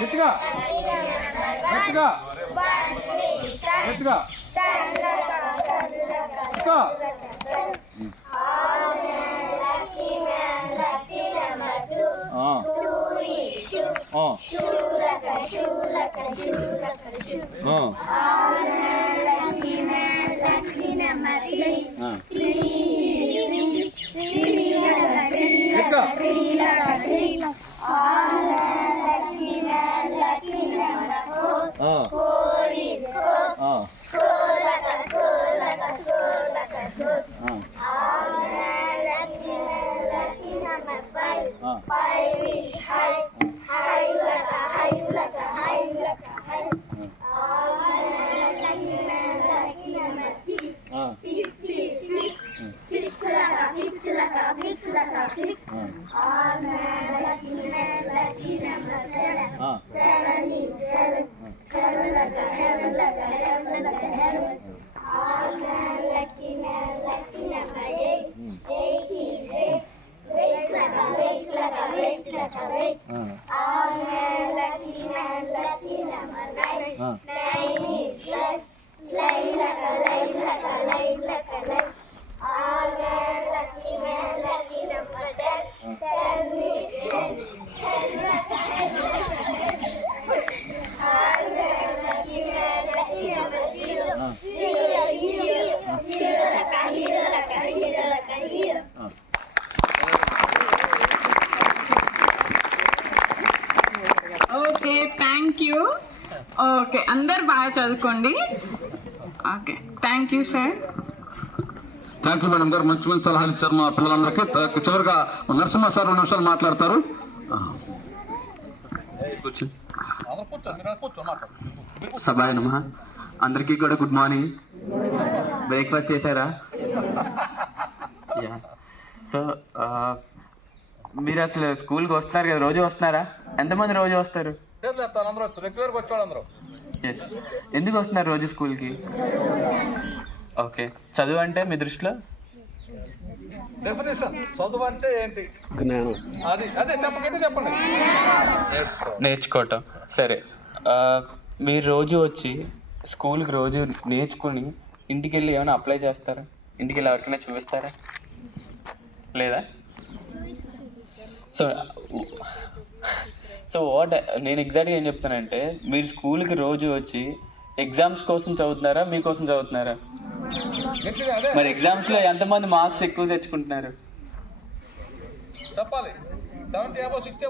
గట్టిగా గట్టిగా గట్టిగా ఓకే, థ్యాంక్ యూ. ఓకే, అందరు బాగా చదువుకోండి. Okay, thank you sir. Thank you madam గారు, మంచి మంచి సలహాలు ఇచ్చారు మా పిల్లలందరికీ. చివరిగా నరసింహ సార్ 2 నిమిషాలు మాట్లాడతారు. సభాయ నమః. అందరికీ కూడా గుడ్ మార్నింగ్. బ్రేక్ఫాస్ట్ చేశారా? సో మీరు అసలు స్కూల్కి వస్తున్నారు కదా, రోజు వస్తున్నారా? ఎంతమంది రోజు వస్తారు? ఎస్. ఎందుకు వస్తున్నారు రోజు స్కూల్కి? ఓకే, చదువు అంటే మీ దృష్టిలో చదువు అంటే ఏంటి? చెప్పండి. నేర్చుకోవటం. సరే, మీరు రోజు వచ్చి స్కూల్కి రోజు నేర్చుకుని ఇంటికి వెళ్ళి ఏమైనా అప్లై చేస్తారా? ఇంటికి వెళ్ళి ఎవరికైనా చూపిస్తారా? లేదా? సో వాట్ నేను ఎగ్జాక్ట్గా ఏం చెప్తానంటే, మీరు స్కూల్కి రోజు వచ్చి ఎగ్జామ్స్ కోసం చదువుతున్నారా, మీకోసం చదువుతున్నారా? మరి ఎగ్జామ్స్లో ఎంతమంది మార్క్స్ ఎక్కువ తెచ్చుకుంటున్నారు? చెప్పాలి. 70 60